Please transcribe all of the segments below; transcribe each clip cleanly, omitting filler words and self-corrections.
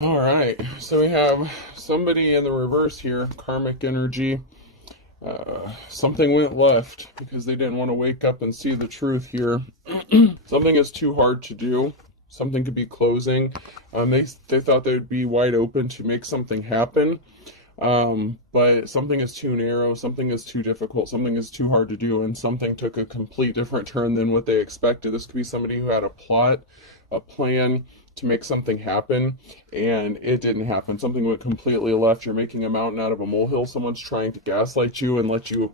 All right, so we have somebody in the reverse here, karmic energy. Something went left because they didn't want to wake up and see the truth here. Something is too hard to do. Something could be closing. They thought they would be wide open to make something happen, but something is too narrow, something is too difficult, something is too hard to do, and something took a complete different turn than what they expected. This could be somebody who had a plot, a plan to make something happen, and it didn't happen. Something went completely left. You're making a mountain out of a molehill. Someone's trying to gaslight you and let you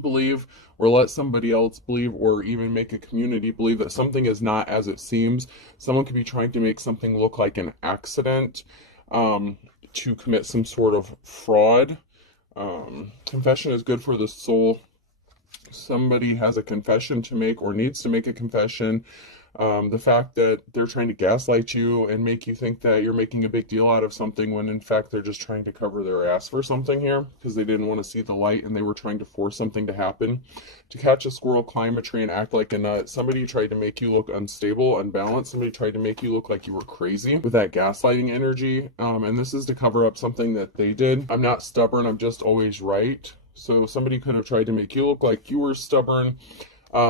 believe, or let somebody else believe, or even make a community believe that something is not as it seems. Someone could be trying to make something look like an accident, to commit some sort of fraud. Confession is good for the soul. Somebody has a confession to make or needs to make a confession. The fact that they're trying to gaslight you and make you think that you're making a big deal out of something when in fact they're just trying to cover their ass for something here because they didn't want to see the light and they were trying to force something to happen. To catch a squirrel, climb a tree, and act like a nut. Somebody tried to make you look unstable, unbalanced. Somebody tried to make you look like you were crazy with that gaslighting energy. And this is to cover up something that they did. I'm not stubborn, I'm just always right. So somebody could have tried to make you look like you were stubborn.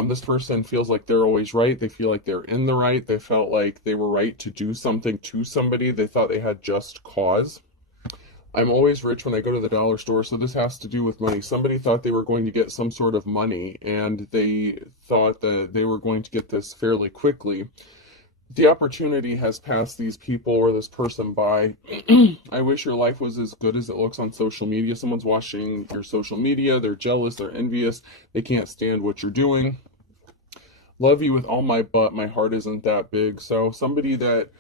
This person feels like they're always right. They feel like they're in the right. They felt like they were right to do something to somebody. They thought they had just cause. I'm always rich when I go to the dollar store, so this has to do with money. Somebody thought they were going to get some sort of money, and they thought that they were going to get this fairly quickly. The opportunity has passed these people or this person by. I wish your life was as good as it looks on social media. Someone's watching your social media. They're jealous. They're envious. They can't stand what you're doing. Love you with all my butt. My heart isn't that big. So somebody that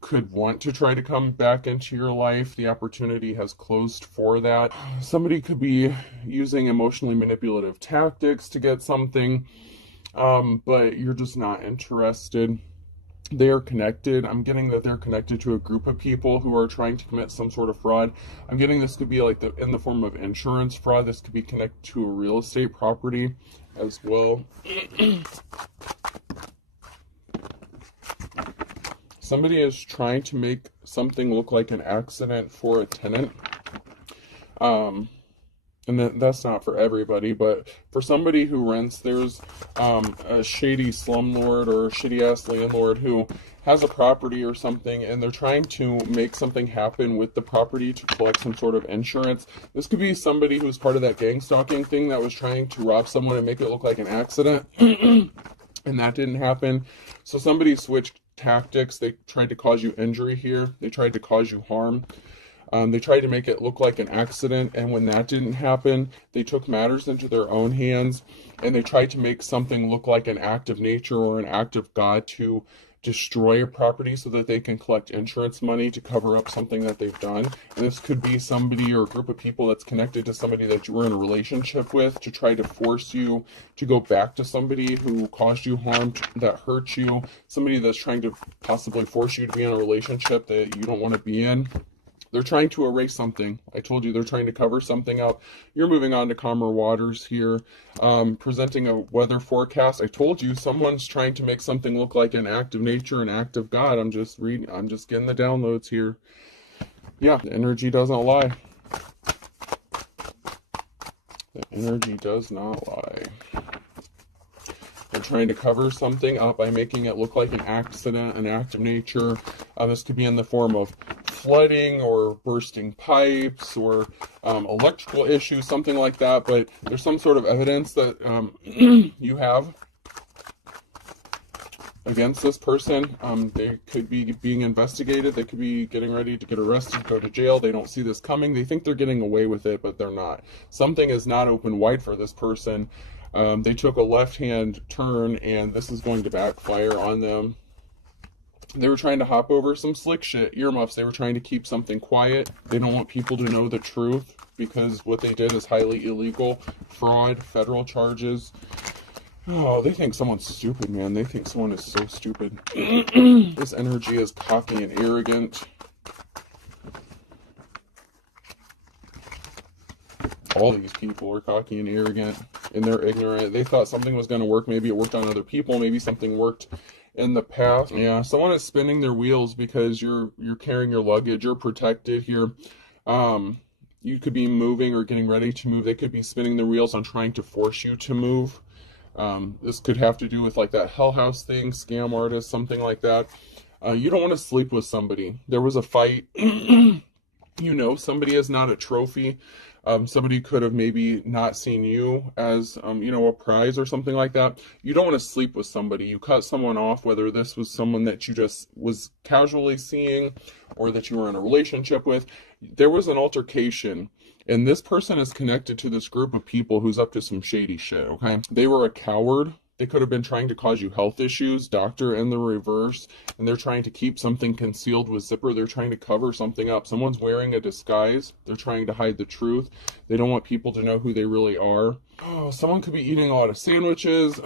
could want to try to come back into your life, the opportunity has closed for that. Somebody could be using emotionally manipulative tactics to get something. But you're just not interested. They are connected. I'm getting that they're connected to a group of people who are trying to commit some sort of fraud. I'm getting this could be like in the form of insurance fraud. This could be connected to a real estate property as well. Somebody is trying to make something look like an accident for a tenant. And that's not for everybody, but for somebody who rents, there's a shady slumlord or shitty ass landlord who has a property or something, and they're trying to make something happen with the property to collect some sort of insurance. This could be somebody who's part of that gang stalking thing that was trying to rob someone and make it look like an accident, and that didn't happen. So somebody switched tactics. They tried to cause you injury here. They tried to cause you harm. They tried to make it look like an accident, and when that didn't happen, they took matters into their own hands, and they tried to make something look like an act of nature or an act of God to destroy a property so that they can collect insurance money to cover up something that they've done. And this could be somebody or a group of people that's connected to somebody that you were in a relationship with to try to force you to go back to somebody who caused you harm, that hurt you, somebody that's trying to possibly force you to be in a relationship that you don't want to be in. They're trying to erase something. I told you they're trying to cover something up. You're moving on to calmer waters here. Presenting a weather forecast. I told you someone's trying to make something look like an act of nature, an act of God. I'm just getting the downloads here. Yeah, the energy doesn't lie. The energy does not lie. They're trying to cover something up by making it look like an accident, an act of nature. This could be in the form of flooding or bursting pipes or electrical issues, something like that. But there's some sort of evidence that you have against this person. They could be being investigated. They could be getting ready to get arrested, go to jail. They don't see this coming. They think they're getting away with it, but they're not. Something is not open wide for this person. They took a left-hand turn, and this is going to backfire on them. They were trying to hop over some slick shit, earmuffs. They were trying to keep something quiet. They don't want people to know the truth because what they did is highly illegal. Fraud, federal charges. Oh, they think someone's stupid, man. They think someone is so stupid. This energy is cocky and arrogant. All these people are cocky and arrogant, and they're ignorant. They thought something was going to work. Maybe it worked on other people. Maybe something worked in the past. Yeah, someone is spinning their wheels because you're carrying your luggage. You're protected here. You could be moving or getting ready to move. They could be spinning their wheels on trying to force you to move. This could have to do with like that Hell House thing, scam artist, something like that. You don't want to sleep with somebody. There was a fight. You know, somebody is not a trophy. Somebody could have maybe not seen you as, you know, a prize or something like that. You don't want to sleep with somebody. You cut someone off, whether this was someone that you just was casually seeing or that you were in a relationship with. There was an altercation, and this person is connected to this group of people who's up to some shady shit, okay? They were a coward. They could have been trying to cause you health issues, doctor in the reverse, and they're trying to keep something concealed with zipper. They're trying to cover something up. Someone's wearing a disguise. They're trying to hide the truth. They don't want people to know who they really are. Oh, someone could be eating a lot of sandwiches.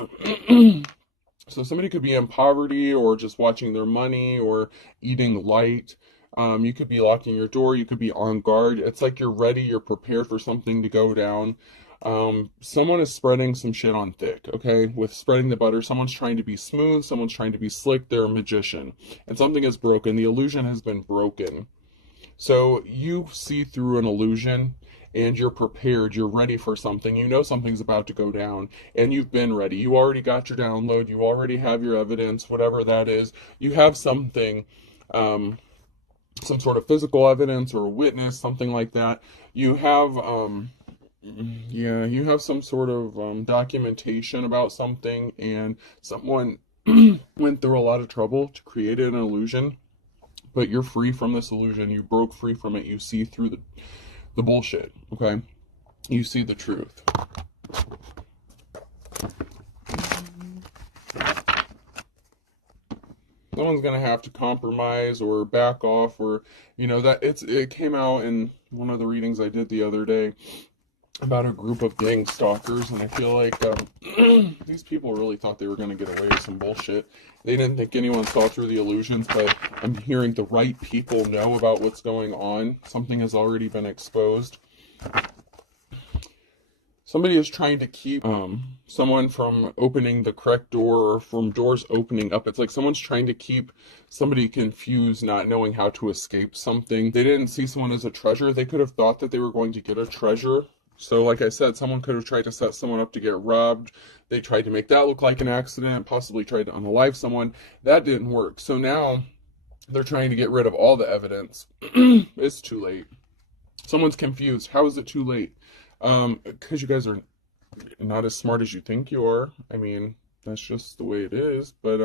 So somebody could be in poverty or just watching their money or eating light. You could be locking your door. You could be on guard. It's like you're ready. You're prepared for something to go down. Someone is spreading some shit on thick, okay? With spreading the butter, someone's trying to be smooth, someone's trying to be slick, they're a magician. And something is broken. The illusion has been broken. So you see through an illusion and you're prepared, you're ready for something, you know something's about to go down, and you've been ready. You already got your download, you already have your evidence, whatever that is. You have something, some sort of physical evidence or a witness, something like that. You have, yeah, you have some sort of documentation about something, and someone went through a lot of trouble to create an illusion, but you're free from this illusion. You broke free from it. You see through the bullshit, okay? You see the truth. Someone's gonna have to compromise or back off, or, you know, that it came out in one of the readings I did the other day about a group of gang stalkers, and I feel like these people really thought they were going to get away with some bullshit. They didn't think anyone saw through the illusions, but I'm hearing the right people know about what's going on. Something has already been exposed. Somebody is trying to keep someone from opening the correct door, or from doors opening up. It's like someone's trying to keep somebody confused, not knowing how to escape something. They didn't see someone as a treasure. They could have thought that they were going to get a treasure. So like I said, someone could have tried to set someone up to get robbed. They tried to make that look like an accident, possibly tried to unalive someone. That didn't work. So now they're trying to get rid of all the evidence. It's too late. Someone's confused. How is it too late? Because you guys are not as smart as you think you are. I mean, that's just the way it is. But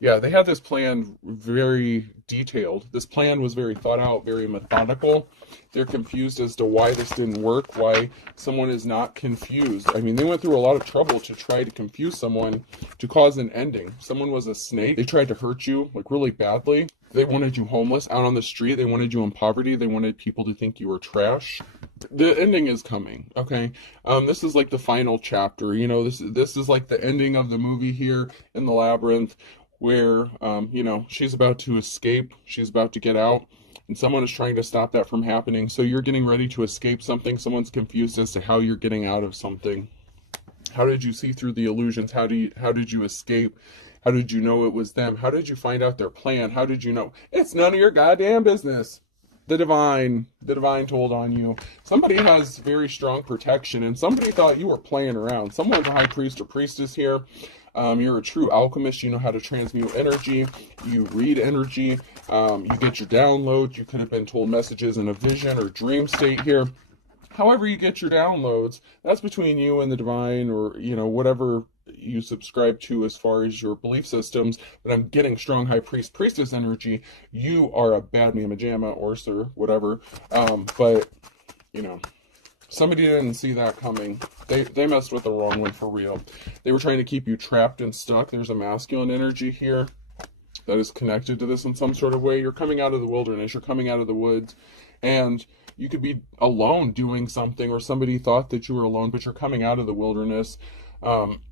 yeah, they had this plan very detailed. This plan was very thought out, very methodical. They're confused as to why this didn't work, why someone is not confused. I mean, they went through a lot of trouble to try to confuse someone to cause an ending. Someone was a snake. They tried to hurt you, like, really badly. They wanted you homeless out on the street. They wanted you in poverty. They wanted people to think you were trash. The ending is coming, okay? This is like the final chapter. You know, this is like the ending of the movie here in the labyrinth, where, you know, she's about to escape. She's about to get out, and someone is trying to stop that from happening. So you're getting ready to escape something. Someone's confused as to how you're getting out of something. How did you see through the illusions? How did you escape? How did you know it was them? How did you find out their plan? How did you know? It's none of your goddamn business. The divine told on you. Somebody has very strong protection, and somebody thought you were playing around. Someone's a high priest or priestess here. You're a true alchemist. You know how to transmute energy. You read energy. You get your downloads. You could have been told messages in a vision or dream state here. However you get your downloads, that's between you and the divine, or, you know, whatever you subscribe to as far as your belief systems. But I'm getting strong high priest priestess energy. You are a bad mama jamma or sir, whatever. But, you know, somebody didn't see that coming. They messed with the wrong one for real. They were trying to keep you trapped and stuck. There's a masculine energy here that is connected to this in some sort of way. You're coming out of the wilderness. You're coming out of the woods. And you could be alone doing something, or somebody thought that you were alone, but you're coming out of the wilderness. I'm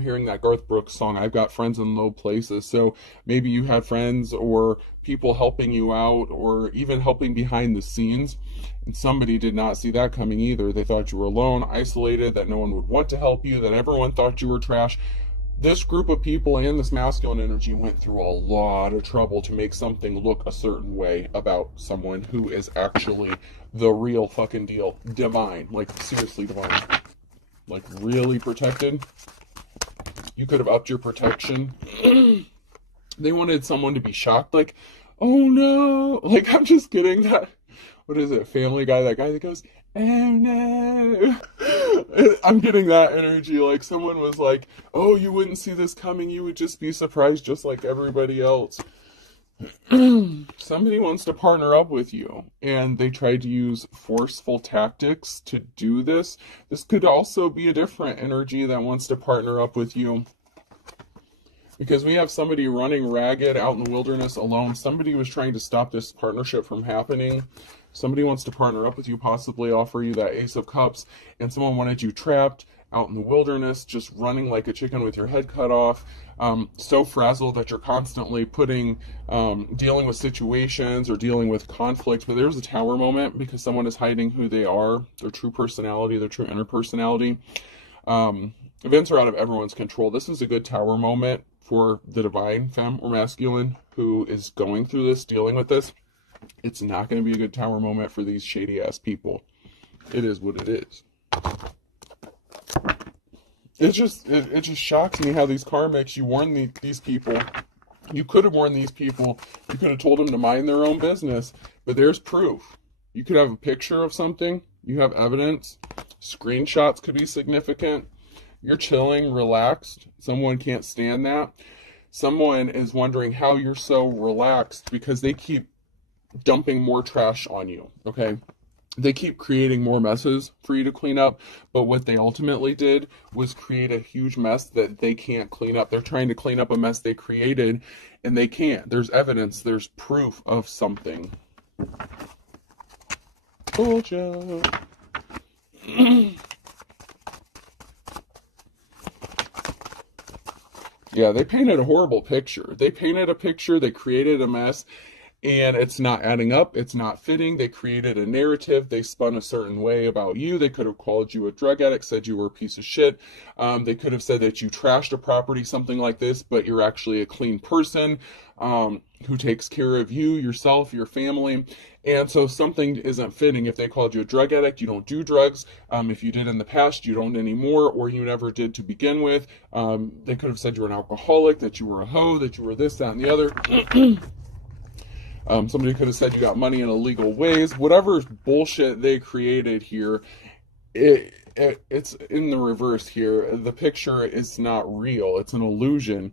hearing that Garth Brooks song, I've Got Friends in Low Places. So maybe you had friends or people helping you out, or even helping behind the scenes, and somebody did not see that coming either. They thought you were alone, isolated, that no one would want to help you, that everyone thought you were trash. This group of people and this masculine energy went through a lot of trouble to make something look a certain way about someone who is actually the real fucking deal. Divine. Like, seriously divine. Like, really protected. You could have upped your protection. They wanted someone to be shocked, like, oh no. Like, I'm just getting that, what is it, Family Guy, that guy that goes, oh no. I'm getting that energy, like someone was like, oh, you wouldn't see this coming, you would just be surprised just like everybody else. Somebody wants to partner up with you, and they tried to use forceful tactics to do this. This could also be a different energy that wants to partner up with you, because we have somebody running ragged out in the wilderness alone. Somebody was trying to stop this partnership from happening. Somebody wants to partner up with you, possibly offer you that Ace of Cups, and someone wanted you trapped out in the wilderness, just running like a chicken with your head cut off, so frazzled that you're constantly dealing with situations or dealing with conflict. But there's a tower moment because someone is hiding who they are, their true personality, their true inner personality. Events are out of everyone's control. This is a good tower moment for the divine femme or masculine who is going through this, dealing with this. It's not going to be a good tower moment for these shady ass people. It is what it is. It just shocks me how these karmics, you warn these people. You could have warned these people. You could have told them to mind their own business. But there's proof. You could have a picture of something. You have evidence. Screenshots could be significant. You're chilling, relaxed. Someone can't stand that. Someone is wondering how you're so relaxed because they keep dumping more trash on you, okay? They keep creating more messes for you to clean up, but what they ultimately did was create a huge mess that they can't clean up. They're trying to clean up a mess they created, and they can't. There's evidence, there's proof of something. Bullshit. Yeah, they painted a horrible picture. They painted a picture, they created a mess, and it's not adding up, it's not fitting. They created a narrative, they spun a certain way about you. They could have called you a drug addict, said you were a piece of shit. They could have said that you trashed a property, something like this, but you're actually a clean person who takes care of you, yourself, your family. And so something isn't fitting. If they called you a drug addict, you don't do drugs. If you did in the past, you don't anymore, or you never did to begin with. They could have said you were an alcoholic, that you were a hoe, that you were this, that, and the other. Somebody could have said you got money in illegal ways. Whatever bullshit they created here, it's in the reverse here. The picture is not real. It's an illusion.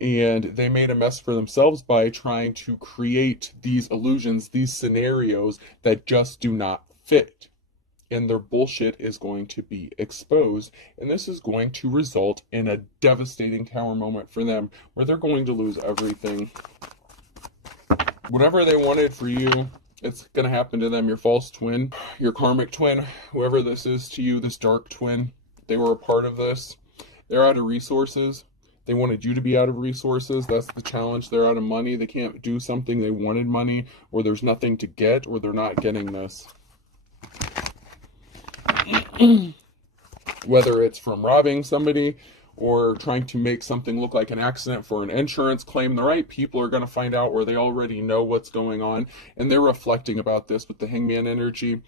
And they made a mess for themselves by trying to create these illusions, these scenarios that just do not fit. And their bullshit is going to be exposed. And this is going to result in a devastating tower moment for them, where they're going to lose everything. Whatever they wanted for you, it's going to happen to them. Your false twin, your karmic twin, whoever this is to you, this dark twin, they were a part of this. They're out of resources. They wanted you to be out of resources. That's the challenge. They're out of money. They can't do something. They wanted money, or there's nothing to get, or they're not getting this. Whether it's from robbing somebody or trying to make something look like an accident for an insurance claim, the right people are going to find out, or they already know what's going on, and they're reflecting about this with the hangman energy.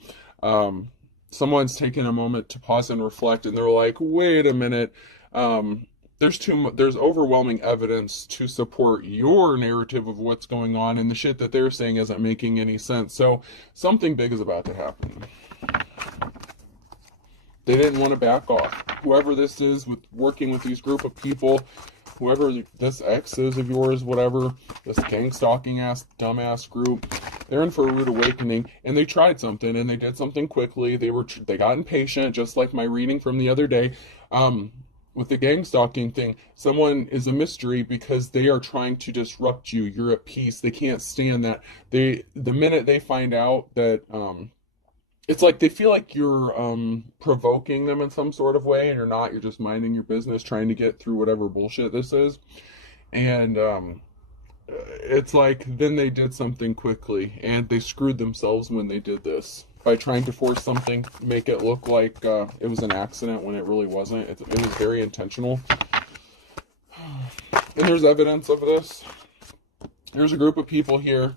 Someone's taking a moment to pause and reflect, and they're like, wait a minute, there's overwhelming evidence to support your narrative of what's going on, and the shit that they're saying isn't making any sense. So something big is about to happen. They didn't want to back off. Whoever this is, with working with these group of people, whoever this ex is of yours, whatever, this gang stalking ass, dumbass group, they're in for a rude awakening, and they tried something, and they did something quickly. They got impatient, just like my reading from the other day. With the gang stalking thing, someone is a mystery because they are trying to disrupt you. You're at peace. They can't stand that. The minute they find out that, it's like they feel like you're provoking them in some sort of way, and you're not. You're just minding your business, trying to get through whatever bullshit this is. And it's like then they did something quickly, and they screwed themselves when they did this by trying to force something, make it look like it was an accident when it really wasn't. It was very intentional. And there's evidence of this. There's a group of people here.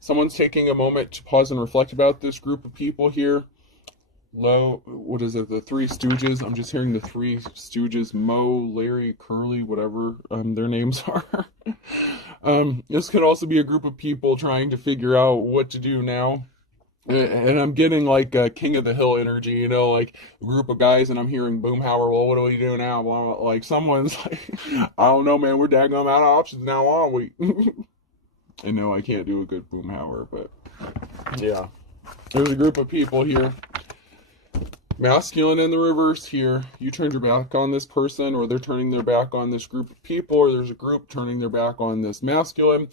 Someone's taking a moment to pause and reflect about this group of people here. What is it? The Three Stooges. I'm just hearing the Three Stooges. Moe, Larry, Curly, whatever their names are. This could also be a group of people trying to figure out what to do now. And I'm getting like King of the Hill energy, you know, like a group of guys, and I'm hearing Boomhauer. Well, what do we do now? Blah, blah. Like someone's like, I don't know, man. We're daggone out of options now, aren't we? I know I can't do a good Boomhauer, but yeah. There's a group of people here. Masculine in the reverse here. You turned your back on this person, or they're turning their back on this group of people, or there's a group turning their back on this masculine.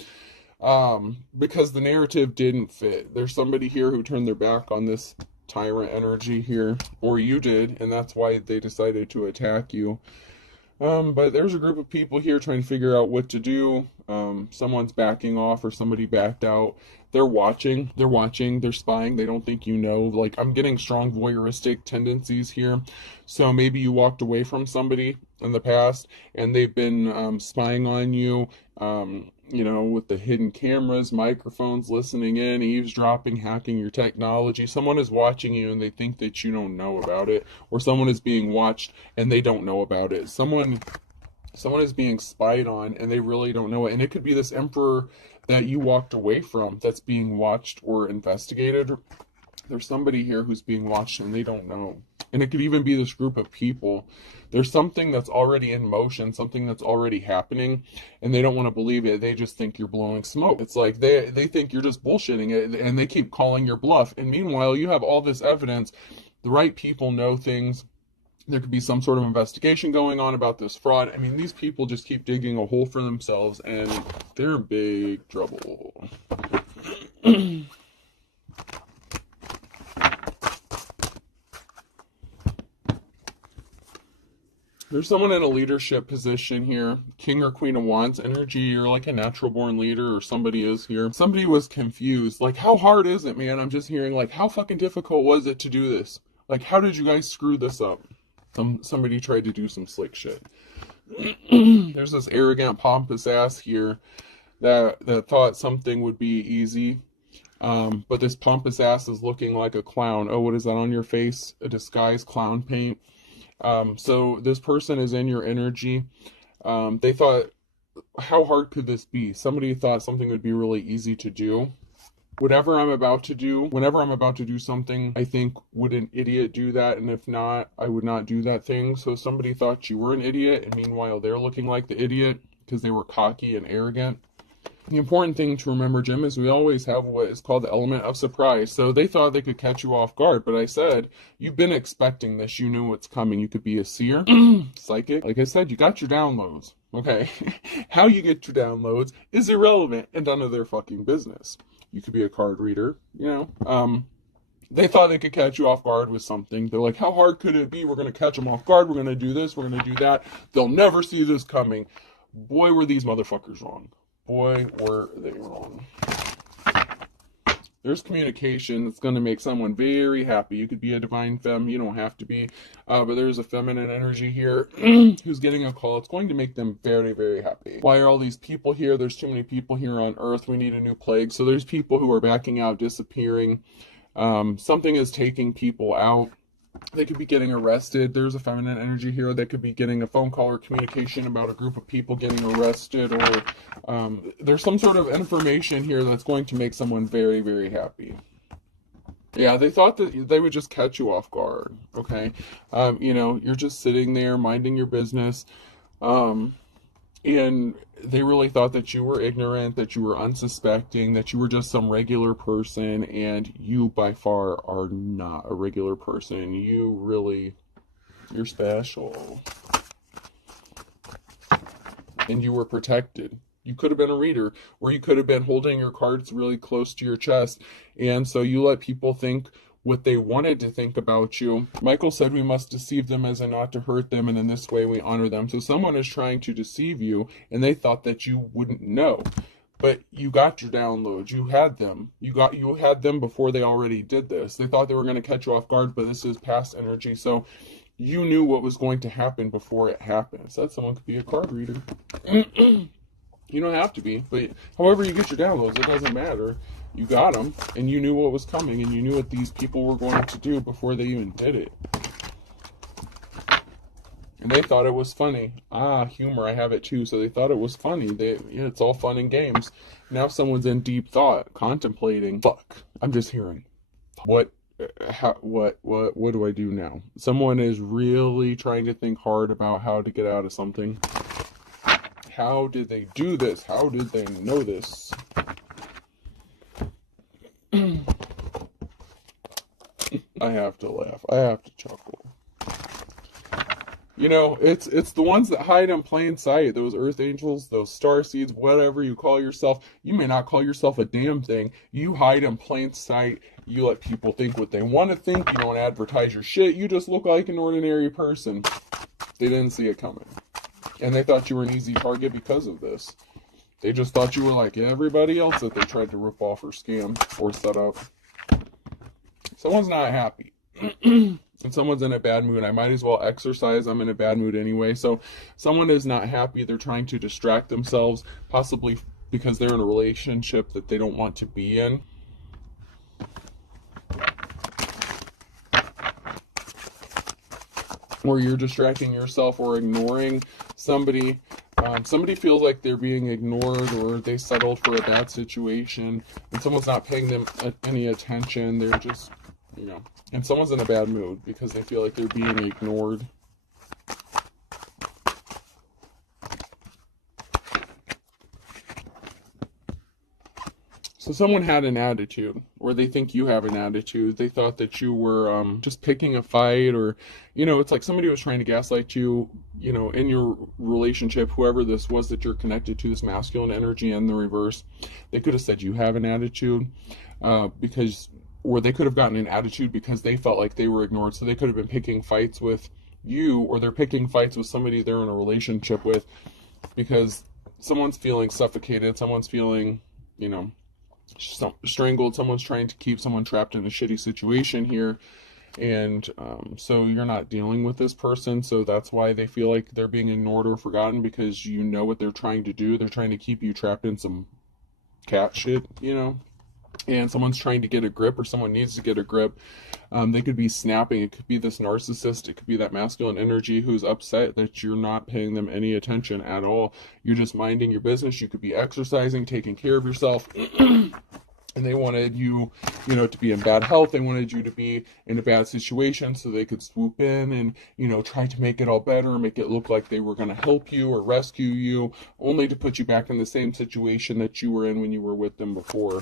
Because the narrative didn't fit. There's somebody here who turned their back on this tyrant energy here, or you did, and that's why they decided to attack you. But there's a group of people here trying to figure out what to do. Someone's backing off, or somebody backed out. They're watching, they're spying, they don't think you know. Like, I'm getting strong voyeuristic tendencies here. So maybe you walked away from somebody in the past, and they've been spying on you, you know, with the hidden cameras, microphones, listening in, eavesdropping, hacking your technology. Someone is watching you and they think that you don't know about it, or someone is being watched and they don't know about it. Someone is being spied on and they really don't know it. And it could be this emperor that you walked away from that's being watched or investigated. There's somebody here who's being watched and they don't know. And it could even be this group of people. There's something that's already in motion, something that's already happening, and they don't want to believe it. They just think you're blowing smoke. It's like they think you're just bullshitting it, and they keep calling your bluff. And meanwhile, you have all this evidence. The right people know things. There could be some sort of investigation going on about this fraud. I mean, these people just keep digging a hole for themselves, and they're in big trouble. There's someone in a leadership position here, King or Queen of Wands energy. You're like a natural born leader, or somebody is here. Somebody was confused. Like, how hard is it, man? I'm just hearing, like, how fucking difficult was it to do this? Like, how did you guys screw this up? Somebody tried to do some slick shit. There's this arrogant, pompous ass here that thought something would be easy. But this pompous ass is looking like a clown. Oh, what is that on your face? A disguise clown paint. So this person is in your energy. They thought, how hard could this be? Somebody thought something would be really easy to do. Whenever I'm about to do something, I think, would an idiot do that? And if not, I would not do that thing. So somebody thought you were an idiot, and meanwhile they're looking like the idiot because they were cocky and arrogant. The important thing to remember, Jim, is we always have what is called the element of surprise. So they thought they could catch you off guard, but I said, you've been expecting this. You knew what's coming. You could be a seer, psychic. Like I said, you got your downloads. Okay. How you get your downloads is irrelevant and none of their fucking business. You could be a card reader, you know. They thought they could catch you off guard with something. They're like, how hard could it be? We're going to catch them off guard. We're going to do this. We're going to do that. They'll never see this coming. Boy, were these motherfuckers wrong. Boy, were they wrong. There's communication that's going to make someone very happy. You could be a divine femme. You don't have to be. But there's a feminine energy here who's getting a call. It's going to make them very, very happy. Why are all these people here? There's too many people here on Earth. We need a new plague. So there's people who are backing out, disappearing. Something is taking people out. They could be getting arrested. There's a feminine energy here. They could be getting a phone call or communication about a group of people getting arrested, or there's some sort of information here that's going to make someone very, very happy. Yeah, they thought that they would just catch you off guard, okay? You know, you're just sitting there minding your business, and they really thought that you were ignorant, that you were unsuspecting, that you were just some regular person, and you by far are not a regular person. You're special. And you were protected. You could have been a reader, or you could have been holding your cards really close to your chest, and so you let people think what they wanted to think about you. Michael said we must deceive them as in not to hurt them, and in this way we honor them. So someone is trying to deceive you, and they thought that you wouldn't know. But you got your downloads. You had them. You had them before they already did this. They thought they were going to catch you off guard, but this is past energy. So you knew what was going to happen before it happened. So that someone could be a card reader. You don't have to be, but however you get your downloads, it doesn't matter. You got them, and you knew what was coming, and you knew what these people were going to do before they even did it. And they thought it was funny. Humor, I have it too. So they thought it was funny. It's all fun and games. Now someone's in deep thought, contemplating. Fuck, I'm just hearing. What do I do now? Someone is really trying to think hard about how to get out of something. How did they do this? How did they know this? I have to laugh. I have to chuckle. You know, it's the ones that hide in plain sight, those earth angels, those star seeds, whatever you call yourself. You may not call yourself a damn thing. You hide in plain sight. You let people think what they want to think. You don't advertise your shit. You just look like an ordinary person. They didn't see it coming. And they thought you were an easy target because of this. They just thought you were like everybody else that they tried to rip off or scam or set up. Someone's not happy. And someone's in a bad mood. I might as well exercise. I'm in a bad mood anyway. So someone is not happy. They're trying to distract themselves, possibly because they're in a relationship that they don't want to be in. Or you're distracting yourself or ignoring somebody. Somebody feels like they're being ignored, or they settled for a bad situation, and someone's not paying them any attention. They're just, you know, and someone's in a bad mood because they feel like they're being ignored. So someone had an attitude, or they think you have an attitude. They thought that you were just picking a fight, or, you know, it's like somebody was trying to gaslight you, you know, in your relationship, whoever this was that you're connected to, this masculine energy and the reverse. They could have said you have an attitude or they could have gotten an attitude because they felt like they were ignored. So they could have been picking fights with you, or they're picking fights with somebody they're in a relationship with because someone's feeling suffocated, someone's feeling, you know, strangled, someone's trying to keep someone trapped in a shitty situation here, and so you're not dealing with this person, so that's why they feel like they're being ignored or forgotten, because you know what they're trying to do. They're trying to keep you trapped in some cat shit, you know, and someone's trying to get a grip, or someone needs to get a grip. They could be snapping. It could be this narcissist. It could be that masculine energy who's upset that you're not paying them any attention at all. You're just minding your business. You could be exercising, taking care of yourself. And they wanted you, you know, to be in bad health. They wanted you to be in a bad situation so they could swoop in and, you know, try to make it all better, make it look like they were going to help you or rescue you, only to put you back in the same situation that you were in when you were with them before.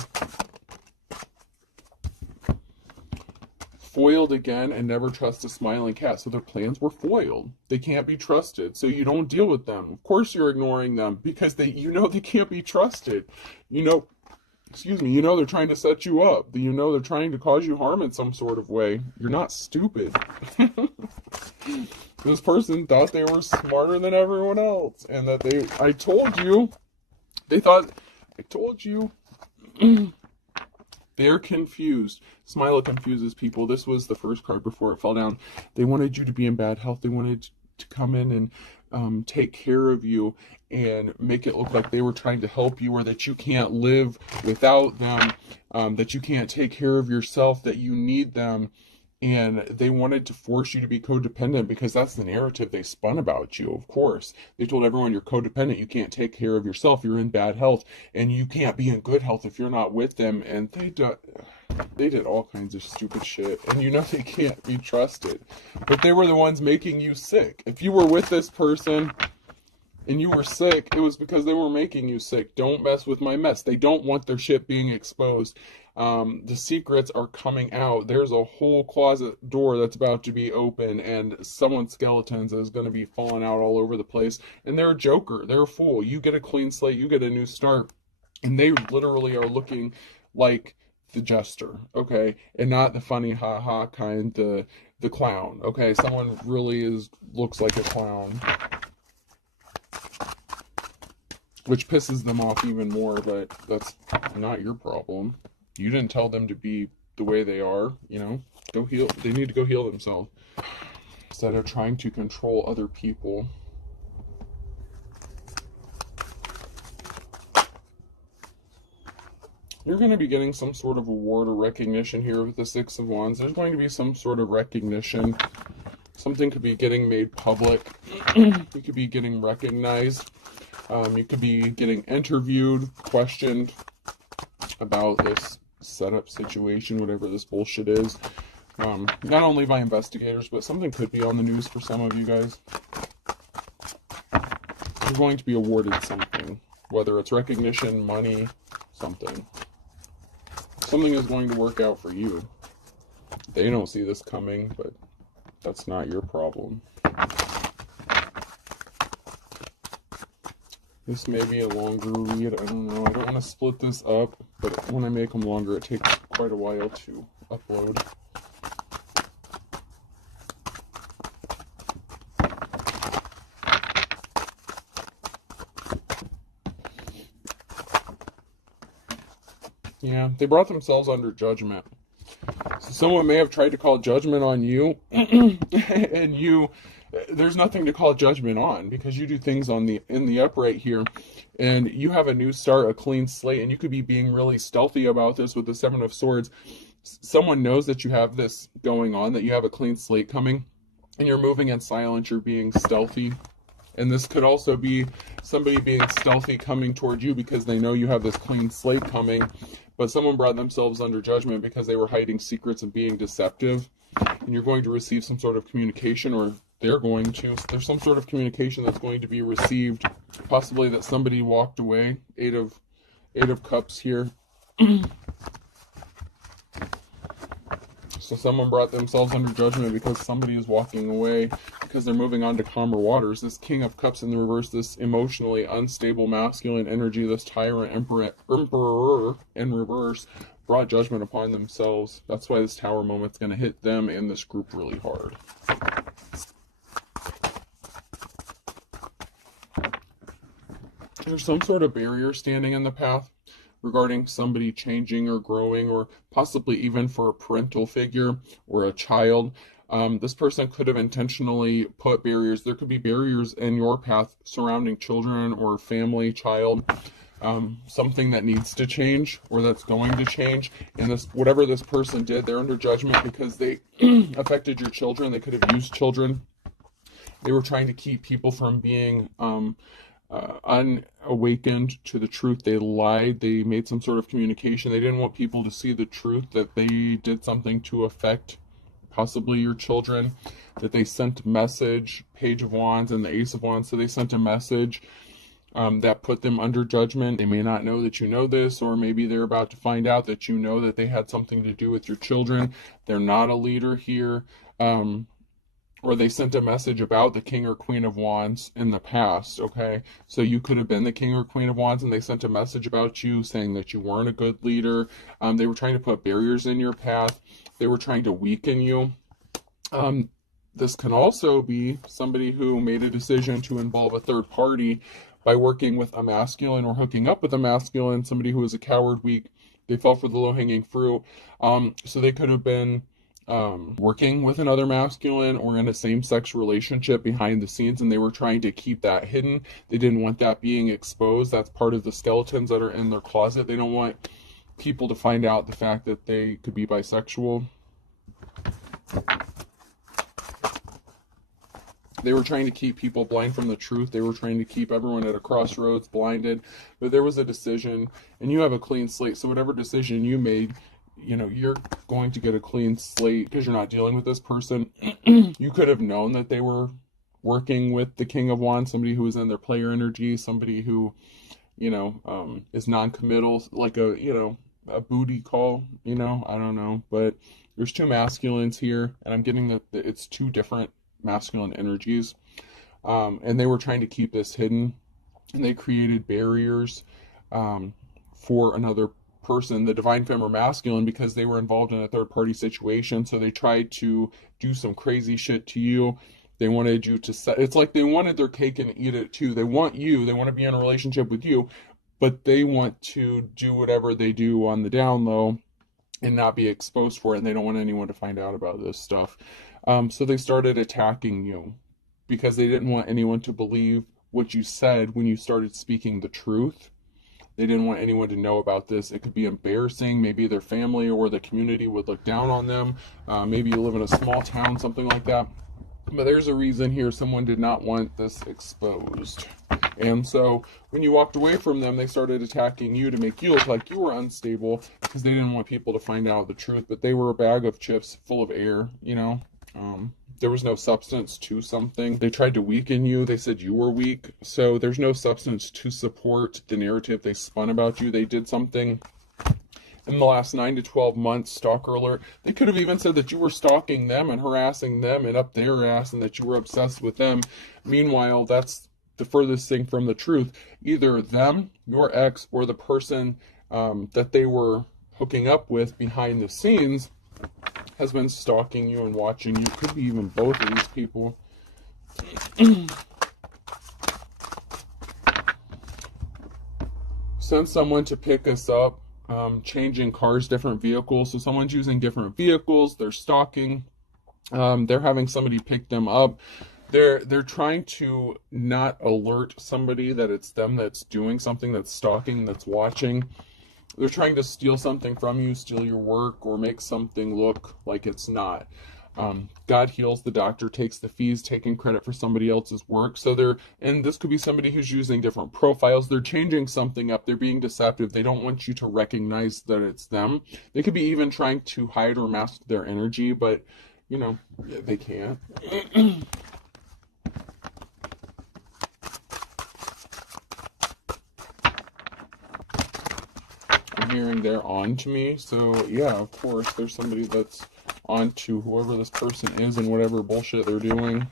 Foiled again, and never trust a smiling cat. So their plans were foiled. They can't be trusted, so you don't deal with them. Of course you're ignoring them because you know they can't be trusted. You know they're trying to set you up. You know they're trying to cause you harm in some sort of way. You're not stupid. This person thought they were smarter than everyone else, and that I told you. They thought, I told you. They're confused. Smila confuses people. This was the first card before it fell down. They wanted you to be in bad health. They wanted to come in and take care of you and make it look like they were trying to help you, or that you can't live without them, that you can't take care of yourself, that you need them. And they wanted to force you to be codependent because that's the narrative they spun about you, of course. They told everyone you're codependent, you can't take care of yourself, you're in bad health, and you can't be in good health if you're not with them. And they did all kinds of stupid shit. And you know they can't be trusted. But they were the ones making you sick. If you were with this person and you were sick, it was because they were making you sick. Don't mess with my mess. They don't want their shit being exposed. The secrets are coming out. There's a whole closet door that's about to be open, and someone's skeletons is going to be falling out all over the place. And they're a joker. They're a fool. You get a clean slate. You get a new start. And they literally are looking like the jester, okay? And not the funny ha-ha kind, the clown, okay? Someone really looks like a clown. Which pisses them off even more, but that's not your problem. You didn't tell them to be the way they are, you know. Go heal. They need to go heal themselves. instead of trying to control other people. You're going to be getting some sort of award or recognition here with the Six of Wands. There's going to be some sort of recognition. Something could be getting made public. You could be getting recognized. You could be getting interviewed, questioned about this setup situation, whatever this bullshit is. Not only by investigators, but something could be on the news for some of you guys. You're going to be awarded something, whether it's recognition, money, something. Something is going to work out for you. They don't see this coming, but that's not your problem. This may be a longer read. I don't know. I don't want to split this up, but when I make them longer, it takes quite a while to upload. Yeah, they brought themselves under judgment. So someone may have tried to call judgment on you, and there's nothing to call judgment on, because you do things in the upright here, and you have a new start, a clean slate, and you could be being really stealthy about this with the Seven of Swords. Someone knows that you have this going on, that you have a clean slate coming, and you're moving in silence, you're being stealthy. And this could also be somebody being stealthy coming toward you because they know you have this clean slate coming, but someone brought themselves under judgment because they were hiding secrets and being deceptive. And you're going to receive some sort of communication, or they're going to. There's some sort of communication that's going to be received, possibly that somebody walked away. Eight of Cups here. So someone brought themselves under judgment because somebody is walking away, because they're moving on to calmer waters. This King of Cups in the reverse, this emotionally unstable masculine energy, this tyrant emperor in reverse, brought judgment upon themselves. That's why this Tower moment's going to hit them and this group really hard. There's some sort of barrier standing in the path regarding somebody changing or growing, or possibly even for a parental figure or a child. This person could have intentionally put barriers. There could be barriers in your path surrounding children or family, child, something that needs to change or that's going to change. And this, whatever this person did, they're under judgment because they affected your children. They could have used children. They were trying to keep people from being unawakened to the truth. They lied. They made some sort of communication. They didn't want people to see the truth, that they did something to affect possibly your children, that they sent a message, Page of Wands and the Ace of Wands. So they sent a message that put them under judgment. They may not know that you know this, or maybe they're about to find out that you know that they had something to do with your children. They're not a leader here. Or they sent a message about the King or Queen of Wands in the past, okay? So you could have been the King or Queen of Wands, and they sent a message about you saying that you weren't a good leader. They were trying to put barriers in your path. They were trying to weaken you. This can also be somebody who made a decision to involve a third party by working with a masculine or hooking up with a masculine, somebody who is a coward, weak. They fell for the low-hanging fruit. So they could have been working with another masculine or in a same-sex relationship behind the scenes, and they were trying to keep that hidden. They didn't want that being exposed. That's part of the skeletons that are in their closet. They don't want people to find out the fact that they could be bisexual. They were trying to keep people blind from the truth. They were trying to keep everyone at a crossroads, blinded. But there was a decision, and you have a clean slate. So whatever decision you made, you know, you're going to get a clean slate because you're not dealing with this person. You could have known that they were working with the King of Wands, somebody who is in their player energy, somebody who, you know, is non-committal, like a, you know, a booty call, you know, I don't know. But there's two masculines here, and I'm getting that it's two different masculine energies. And they were trying to keep this hidden, and they created barriers for another person, the divine femme or masculine, because they were involved in a third party situation. So they tried to do some crazy shit to you. They wanted you to set, it's like they wanted their cake and eat it too. They want you, they want to be in a relationship with you, but they want to do whatever they do on the down low and not be exposed for it, and they don't want anyone to find out about this stuff. So they started attacking you because they didn't want anyone to believe what you said when you started speaking the truth. They didn't want anyone to know about this. It could be embarrassing. Maybe their family or the community would look down on them. Maybe you live in a small town, something like that. But there's a reason here. Someone did not want this exposed. And so when you walked away from them, they started attacking you to make you look like you were unstable because they didn't want people to find out the truth. But they were a bag of chips full of air, you know. There was no substance to something. They tried to weaken you. They said you were weak. So there's no substance to support the narrative they spun about you. They did something in the last 9 to 12 months, stalker alert. They could have even said that you were stalking them and harassing them and up their ass and that you were obsessed with them. Meanwhile, that's the furthest thing from the truth. Either them, your ex, or the person that they were hooking up with behind the scenes has been stalking you and watching you. Could be even both of these people. Send someone to pick us up. Changing cars, different vehicles. So someone's using different vehicles. They're stalking. They're having somebody pick them up. They're trying to not alert somebody that it's them that's doing something, that's stalking, that's watching. They're trying to steal something from you, steal your work, or make something look like it's not. God heals, the doctor takes the fees, taking credit for somebody else's work. So and this could be somebody who's using different profiles. They're changing something up. They're being deceptive. They don't want you to recognize that it's them. They could be even trying to hide or mask their energy, but, you know, they can't. I'm hearing they're on to me. So, yeah, of course, there's somebody that's on to whoever this person is and whatever bullshit they're doing.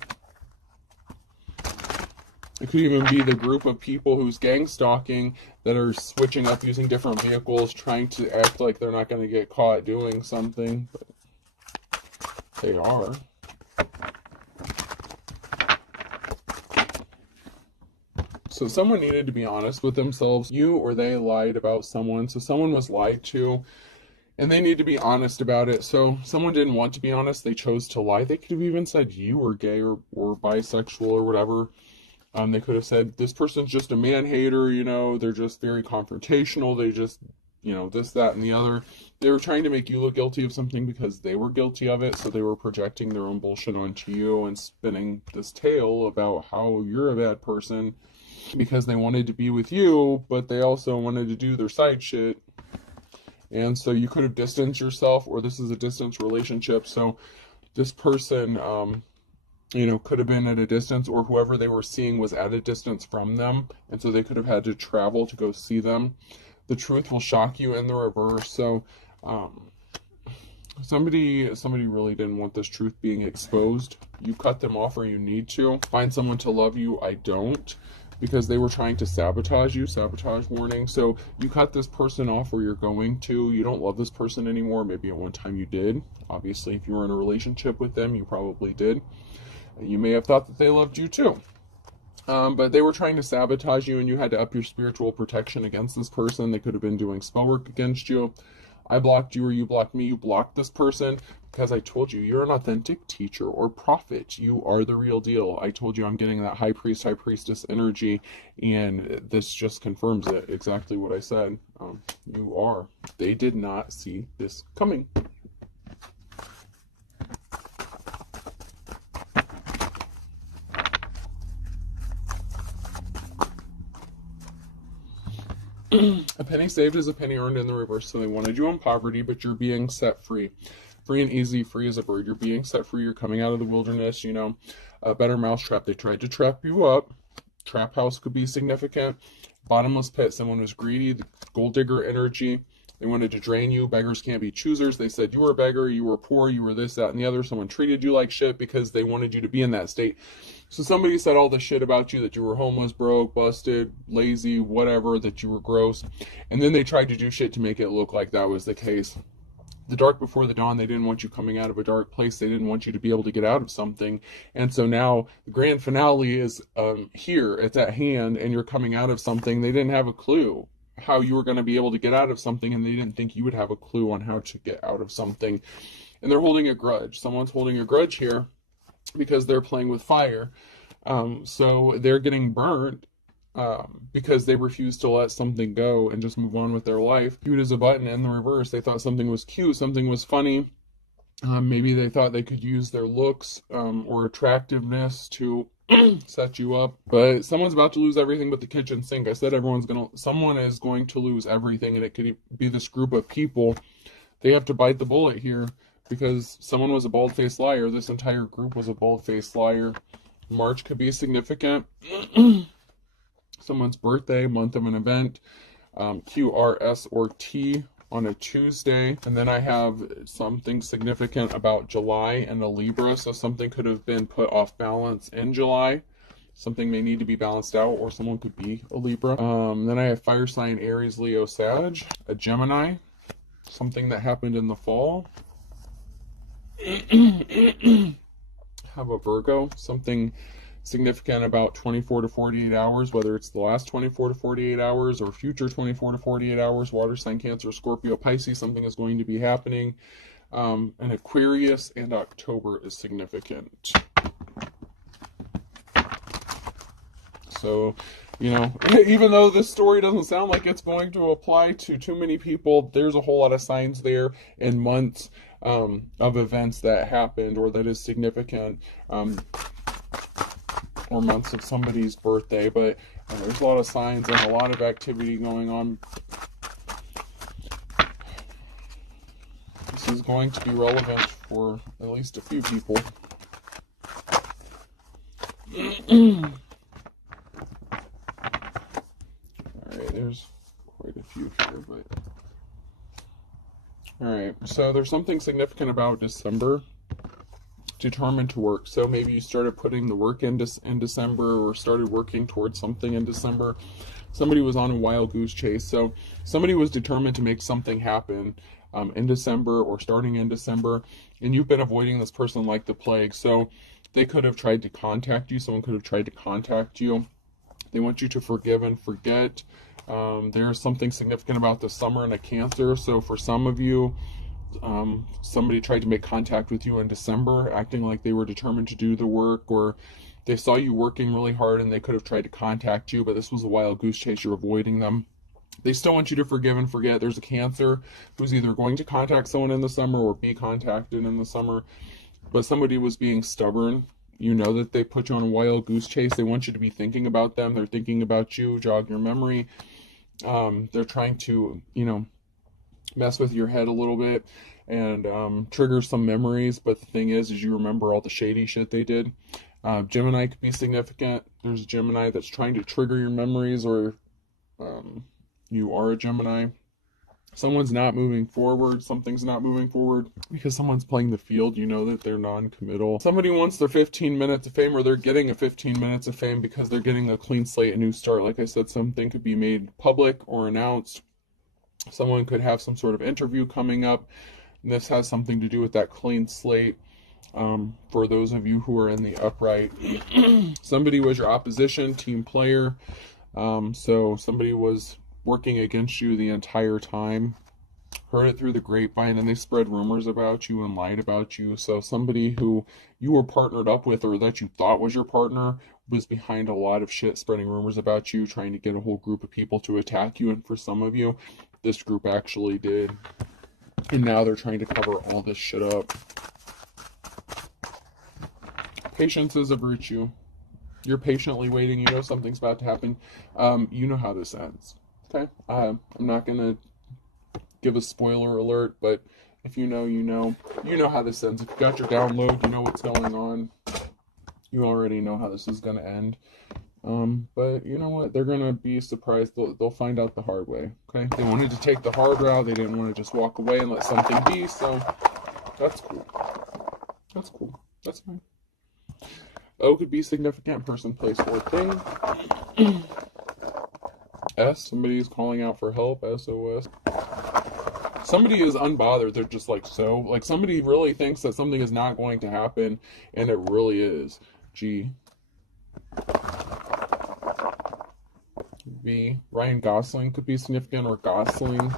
It could even be the group of people who's gang stalking that are switching up using different vehicles, trying to act like they're not going to get caught doing something, but they are. So someone needed to be honest with themselves. You or they lied about someone. So someone was lied to, and they need to be honest about it. So someone didn't want to be honest. They chose to lie. They could have even said you were gay or bisexual or whatever. They could have said, this person's just a man-hater, you know, they're just very confrontational, they just, you know, this, that, and the other. They were trying to make you look guilty of something because they were guilty of it, so they were projecting their own bullshit onto you and spinning this tale about how you're a bad person because they wanted to be with you, but they also wanted to do their side shit. And so you could have distanced yourself, or this is a distance relationship, so this person, you know, could have been at a distance, or whoever they were seeing was at a distance from them, and so they could have had to travel to go see them. The truth will shock you in the reverse. So somebody really didn't want this truth being exposed. You cut them off, or you need to find someone to love you. I don't, because they were trying to sabotage you. Sabotage warning. So you cut this person off, or you're going to. You don't love this person anymore. Maybe at one time you did. Obviously, if you were in a relationship with them, you probably did. You may have thought that they loved you too. But they were trying to sabotage you, and you had to up your spiritual protection against this person. They could have been doing spell work against you. I blocked you, or you blocked me. You blocked this person because I told you you're an authentic teacher or prophet. You are the real deal. I told you I'm getting that high priest, high priestess energy, and this just confirms it. Exactly what I said. You are. They did not see this coming. A penny saved is a penny earned in the reverse. So they wanted you in poverty, but you're being set free. Free and easy, free as a bird. You're being set free. You're coming out of the wilderness, you know. A better mousetrap. They tried to trap you up. Trap house could be significant. Bottomless pit. Someone was greedy. The gold digger energy. They wanted to drain you. Beggars can't be choosers. They said you were a beggar, you were poor, you were this, that, and the other. Someone treated you like shit because they wanted you to be in that state. So somebody said all the shit about you, that you were homeless, broke, busted, lazy, whatever, that you were gross. And then they tried to do shit to make it look like that was the case. The dark before the dawn, they didn't want you coming out of a dark place. They didn't want you to be able to get out of something. And so now the grand finale is here. It's at hand, and you're coming out of something. They didn't have a clue. how you were going to be able to get out of something, and they didn't think you would have a clue on how to get out of something. And they're holding a grudge. Someone's holding a grudge here because they're playing with fire. So they're getting burnt because they refuse to let something go and just move on with their life. Cute as a button in the reverse. They thought something was cute, something was funny. Maybe they thought they could use their looks or attractiveness to set you up. But someone's about to lose everything but the kitchen sink. I said someone is going to lose everything, and it could be this group of people. They have to bite the bullet here because someone was a bald-faced liar. This entire group was a bald-faced liar. March could be significant. Someone's birthday, month of an event, Q, R, S, or T on a Tuesday. And then I have something significant about July and a Libra. So something could have been put off balance in July. Something may need to be balanced out, or someone could be a Libra. Then I have fire sign, Aries, Leo, Sag, a Gemini, something that happened in the fall. Have a Virgo, something significant about 24 to 48 hours, whether it's the last 24 to 48 hours or future 24 to 48 hours. Water sign, Cancer, Scorpio, Pisces, something is going to be happening. And Aquarius and October is significant. So, you know, even though this story doesn't sound like it's going to apply to too many people, there's a whole lot of signs there and months of events that happened or that is significant, or months of somebody's birthday. But there's a lot of signs and a lot of activity going on. This is going to be relevant for at least a few people. There's quite a few here, but all right. So there's something significant about December. Determined to work. So maybe you started putting the work in December, or started working towards something in December. Somebody was on a wild goose chase. So somebody was determined to make something happen in December or starting in December, and you've been avoiding this person like the plague. So they could have tried to contact you. Someone could have tried to contact you. They want you to forgive and forget. There's something significant about the summer and a Cancer. So for some of you, somebody tried to make contact with you in December, acting like they were determined to do the work, or they saw you working really hard and they could have tried to contact you, but this was a wild goose chase. You're avoiding them. They still want you to forgive and forget. There's a Cancer who's either going to contact someone in the summer or be contacted in the summer, but somebody was being stubborn. You know that they put you on a wild goose chase. They want you to be thinking about them. They're thinking about you, jog your memory. They're trying to, you know, mess with your head a little bit and trigger some memories. But the thing is you remember all the shady shit they did. Gemini could be significant. There's a Gemini that's trying to trigger your memories, or you are a Gemini. Someone's not moving forward. Something's not moving forward because someone's playing the field. You know that they're non-committal. Somebody wants their 15 minutes of fame, or they're getting a 15 minutes of fame because they're getting a clean slate, a new start. Like I said, something could be made public or announced. Someone could have some sort of interview coming up. And this has something to do with that clean slate. For those of you who are in the upright, somebody was your opposition, team player. So somebody was working against you the entire time, heard it through the grapevine, and they spread rumors about you and lied about you. So somebody who you were partnered up with, or that you thought was your partner, was behind a lot of shit, spreading rumors about you, trying to get a whole group of people to attack you. And for some of you, this group actually did. And now they're trying to cover all this shit up. Patience is a virtue. You're patiently waiting. You know something's about to happen. You know how this ends. Okay? I'm not going to give a spoiler alert, but if you know, you know. You know how this ends. If you got your download, you know what's going on. You already know how this is going to end. But you know what? They're going to be surprised. They'll find out the hard way. Okay? They wanted to take the hard route. They didn't want to just walk away and let something be. So that's cool. That's cool. That's fine. O could be significant, person, place, or thing. S, somebody is calling out for help, SOS. Somebody is unbothered. They're just like, so, like somebody really thinks that something is not going to happen, and it really is. G. V. Ryan Gosling could be significant, or Gosling,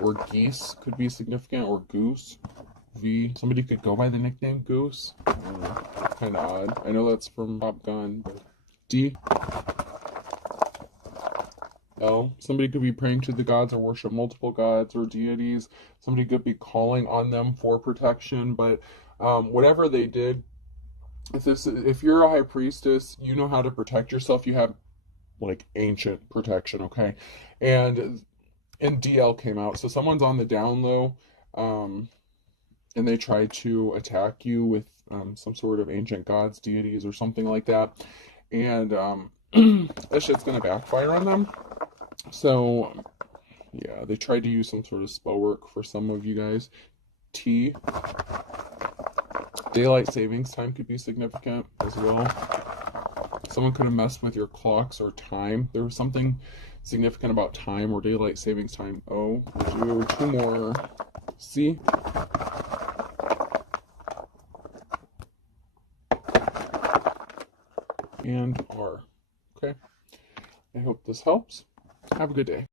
or Geese could be significant, or Goose. V. Somebody could go by the nickname Goose. Kind of odd. I know that's from Top Gun. But D. L. Somebody could be praying to the gods or worship multiple gods or deities. Somebody could be calling on them for protection. But whatever they did, if you're a high priestess, you know how to protect yourself. You have like ancient protection, okay? And DL came out. So someone's on the down low, and they try to attack you with some sort of ancient gods, deities, or something like that. And that shit's gonna backfire on them. So yeah, they tried to use some sort of spell work for some of you guys. T. Daylight savings time could be significant as well. Someone could have messed with your clocks or time. There was something significant about time or daylight savings time. O. We'll do 2 more. C. And R. Okay. I hope this helps. Have a good day.